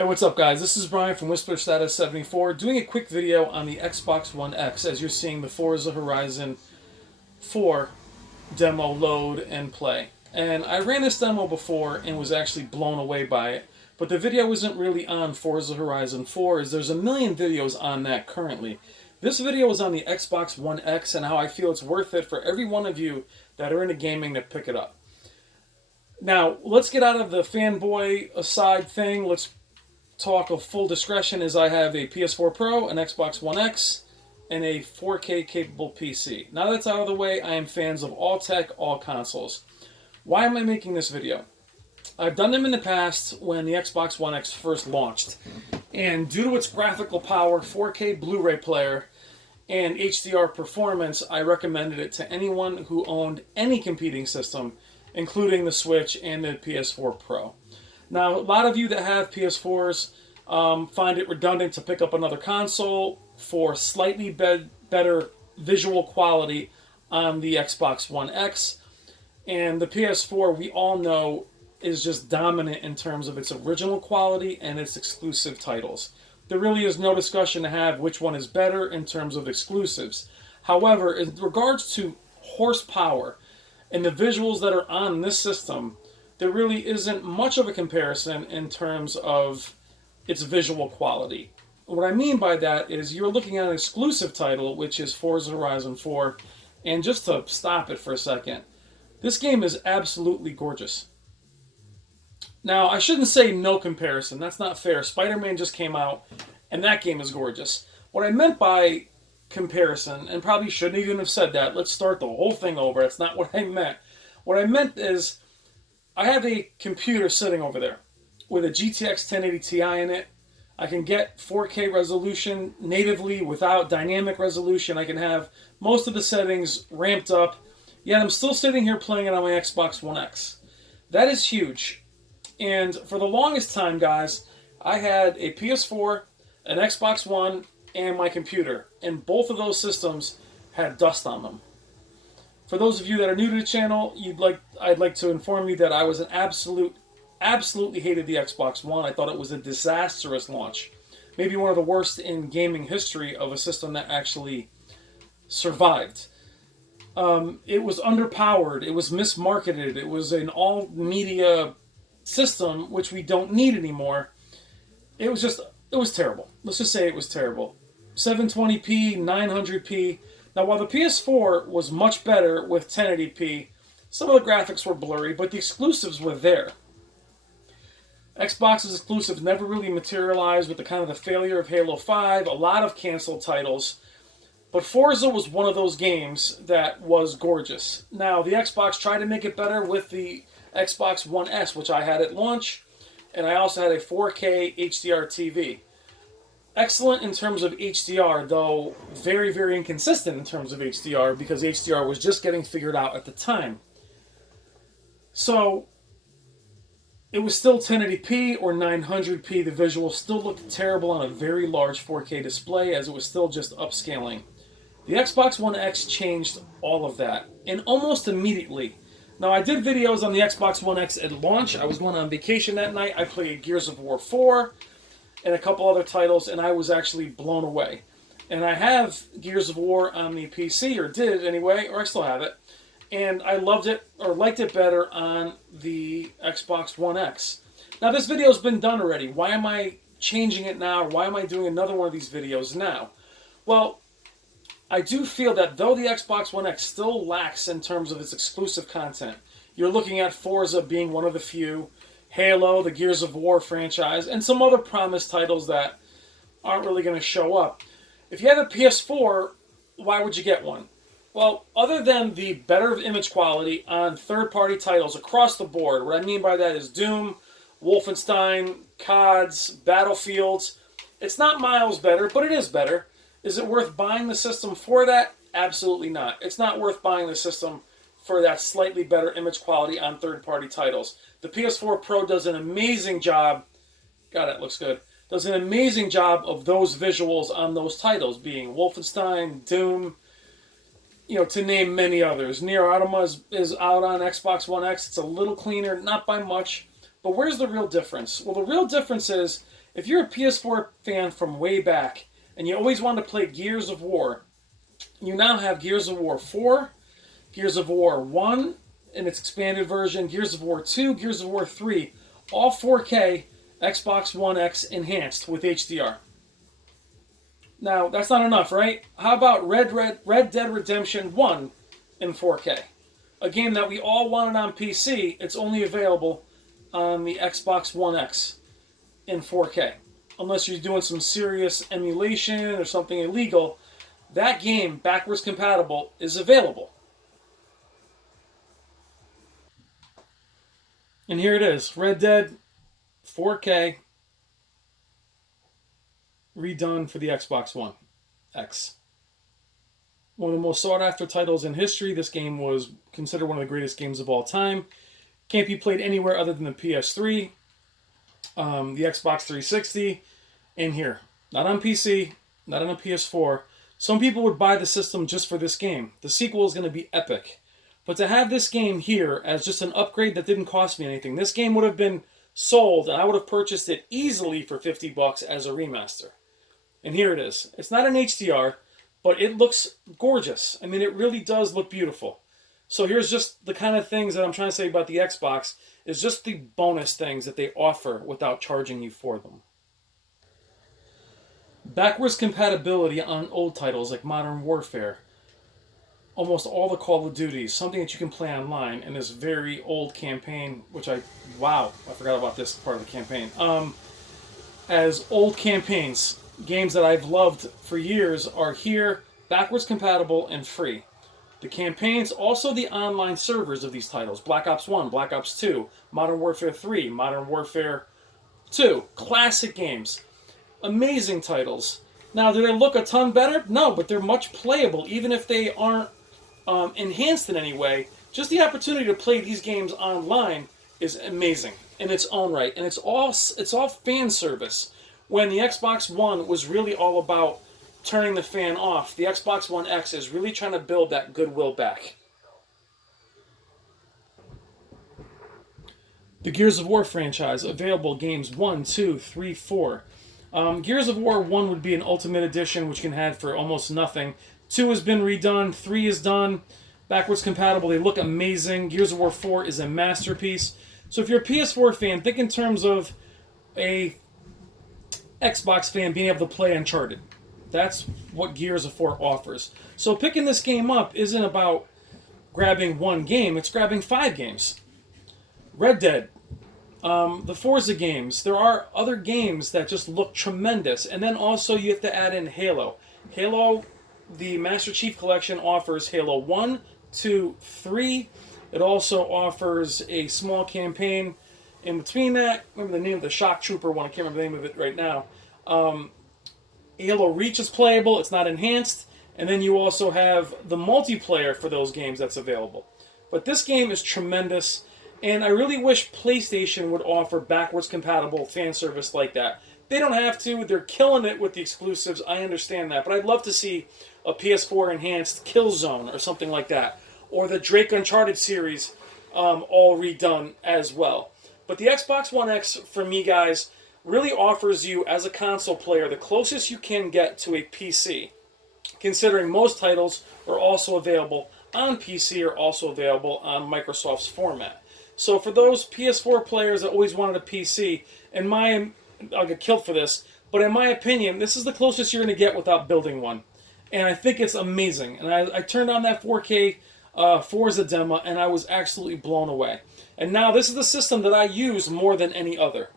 Hey, what's up, guys? This is Brian from Whisper Status 74 doing a quick video on the Xbox One X as you're seeing the Forza Horizon 4 demo load and play. And I ran this demo before and was actually blown away by it, but the video isn't really on Forza Horizon 4 as there's a million videos on that currently. This video is on the Xbox One X and how I feel it's worth it for every one of you that are into gaming to pick it up. Now, let's get out of the fanboy aside thing. Let's talk of full discretion as I have a PS4 Pro, an Xbox One X, and a 4K capable PC. Now that's out of the way, I am fans of all tech, all consoles. Why am I making this video? I've done them in the past when the Xbox One X first launched. And due to its graphical power, 4K Blu-ray player, and HDR performance, I recommended it to anyone who owned any competing system, including the Switch and the PS4 Pro. Now, a lot of you that have PS4s find it redundant to pick up another console for slightly better visual quality on the Xbox One X. And the PS4, we all know, is just dominant in terms of its original quality and its exclusive titles. There really is no discussion to have which one is better in terms of exclusives. However, in regards to horsepower and the visuals that are on this system, there really isn't much of a comparison in terms of its visual quality. What I mean by that is you're looking at an exclusive title, which is Forza Horizon 4, and just to stop it for a second, this game is absolutely gorgeous. Now, I shouldn't say no comparison. That's not fair. Spider-Man just came out, and that game is gorgeous. What I meant by comparison, and probably shouldn't even have said that, let's start the whole thing over. That's not what I meant. What I meant is, I have a computer sitting over there with a GTX 1080 Ti in it. I can get 4K resolution natively without dynamic resolution. I can have most of the settings ramped up. Yet I'm still sitting here playing it on my Xbox One X. That is huge. And for the longest time, guys, I had a PS4, an Xbox One, and my computer. And both of those systems had dust on them. For those of you that are new to the channel, I'd like to inform you that I was absolutely hated the Xbox One. I thought it was a disastrous launch. Maybe one of the worst in gaming history of a system that actually survived. It was underpowered. It was mismarketed. It was an all-media system, which we don't need anymore. It was terrible. Let's just say it was terrible. 720p, 900p. Now, while the PS4 was much better with 1080p, some of the graphics were blurry, but the exclusives were there. Xbox's exclusives never really materialized with the failure of Halo 5, a lot of canceled titles, but Forza was one of those games that was gorgeous. Now, the Xbox tried to make it better with the Xbox One S, which I had at launch, and I also had a 4K HDR TV. Excellent in terms of HDR, though very, very inconsistent in terms of HDR because HDR was just getting figured out at the time. So, it was still 1080p or 900p. The visual still looked terrible on a very large 4K display as it was still just upscaling. The Xbox One X changed all of that, and almost immediately. Now, I did videos on the Xbox One X at launch. I was going on vacation that night. I played Gears of War 4 and a couple other titles, and I was actually blown away. And I have Gears of War on the PC, or did anyway, or I still have it. And I loved it, or liked it better on the Xbox One X. Now, this video's been done already. Why am I changing it now? Or why am I doing another one of these videos now? Well, I do feel that though the Xbox One X still lacks in terms of its exclusive content, you're looking at Forza being one of the few, Halo, the Gears of War franchise, and some other promised titles that aren't really going to show up. If you have a PS4, why would you get one? Well, other than the better image quality on third-party titles across the board, what I mean by that is Doom, Wolfenstein, CODs, Battlefields. It's not miles better, but it is better. Is it worth buying the system for that? Absolutely not. It's not worth buying the system for that slightly better image quality on third-party titles. The PS4 Pro does an amazing job. God, that looks good. Does an amazing job of those visuals on those titles, being Wolfenstein, Doom, to name many others. Nier Automata is out on Xbox One X. It's a little cleaner, not by much. But where's the real difference? Well, the real difference is If you're a PS4 fan from way back and you always wanted to play Gears of War, you now have Gears of War 4, Gears of War 1 in its expanded version, Gears of War 2, Gears of War 3, all 4K, Xbox One X enhanced with HDR. Now, that's not enough, right? How about Red Dead Redemption 1 in 4K? A game that we all wanted on PC, it's only available on the Xbox One X in 4K. Unless you're doing some serious emulation or something illegal, that game, backwards compatible, is available. And here it is, Red Dead 4K redone for the Xbox One X. One of the most sought after titles in history. This game was considered one of the greatest games of all time. Can't be played anywhere other than the PS3, the Xbox 360, and here. Not on PC, not on a PS4. Some people would buy the system just for this game. The sequel is going to be epic. But to have this game here as just an upgrade that didn't cost me anything, this game would have been sold and I would have purchased it easily for $50 as a remaster. And here it is. It's not an HDR, but it looks gorgeous. I mean, it really does look beautiful. So here's just the kind of things that I'm trying to say about the Xbox, is just the bonus things that they offer without charging you for them. Backwards compatibility on old titles like Modern Warfare, almost all the Call of Duties, something that you can play online in this very old campaign, which I forgot about this part of the campaign. As old campaigns, games that I've loved for years are here, backwards compatible and free. The campaigns, also the online servers of these titles, Black Ops 1, Black Ops 2, Modern Warfare 3, Modern Warfare 2, classic games. Amazing titles. Now, do they look a ton better? No, but they're much playable, even if they aren't enhanced in any way. Just the opportunity to play these games online is amazing in its own right, and it's all fan service. When the Xbox One was really all about turning the fan off, the Xbox One X is really trying to build that goodwill back. The Gears of War franchise, available games 1, 2, 3, 4. Gears of War 1 would be an Ultimate Edition, which you can have for almost nothing. 2 has been redone, 3 is done, backwards compatible, they look amazing. Gears of War 4 is a masterpiece. So if you're a PS4 fan, think in terms of a Xbox fan being able to play Uncharted. That's what Gears of War offers. So picking this game up isn't about grabbing one game, it's grabbing 5 games. Red Dead, the Forza games, there are other games that just look tremendous. And then also you have to add in Halo. Halo, the Master Chief Collection offers Halo 1, 2, 3. It also offers a small campaign in between that. Remember the name of the Shock Trooper one, I can't remember the name of it right now. Halo Reach is playable, it's not enhanced. And then you also have the multiplayer for those games that's available. But this game is tremendous. And I really wish PlayStation would offer backwards compatible fan service like that. They don't have to. They're killing it with the exclusives. I understand that. But I'd love to see a PS4 enhanced Killzone or something like that. Or the Drake Uncharted series all redone as well. But the Xbox One X, for me, guys, really offers you, as a console player, the closest you can get to a PC. Considering most titles are also available on PC, or also available on Microsoft's format. So for those PS4 players that always wanted a PC, I'll get killed for this, but in my opinion, this is the closest you're going to get without building one. And I think it's amazing. And I turned on that 4K Forza demo, and I was absolutely blown away. And now this is the system that I use more than any other.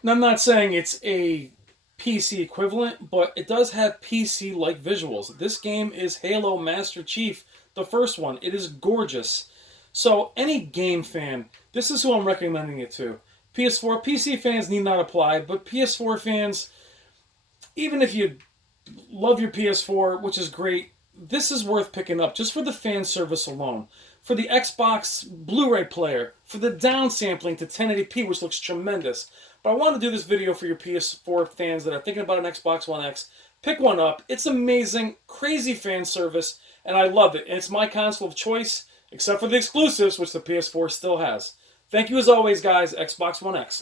And I'm not saying it's a PC equivalent, but it does have PC-like visuals. This game is Halo Master Chief, the first one. It is gorgeous. So any game fan, this is who I'm recommending it to. PS4, PC fans need not apply, but PS4 fans, even if you love your PS4, which is great, this is worth picking up just for the fan service alone. For the Xbox Blu-ray player, for the downsampling to 1080p, which looks tremendous. But I want to do this video for your PS4 fans that are thinking about an Xbox One X. Pick one up. It's amazing, crazy fan service, and I love it. And it's my console of choice, except for the exclusives, which the PS4 still has. Thank you as always, guys. Xbox One X.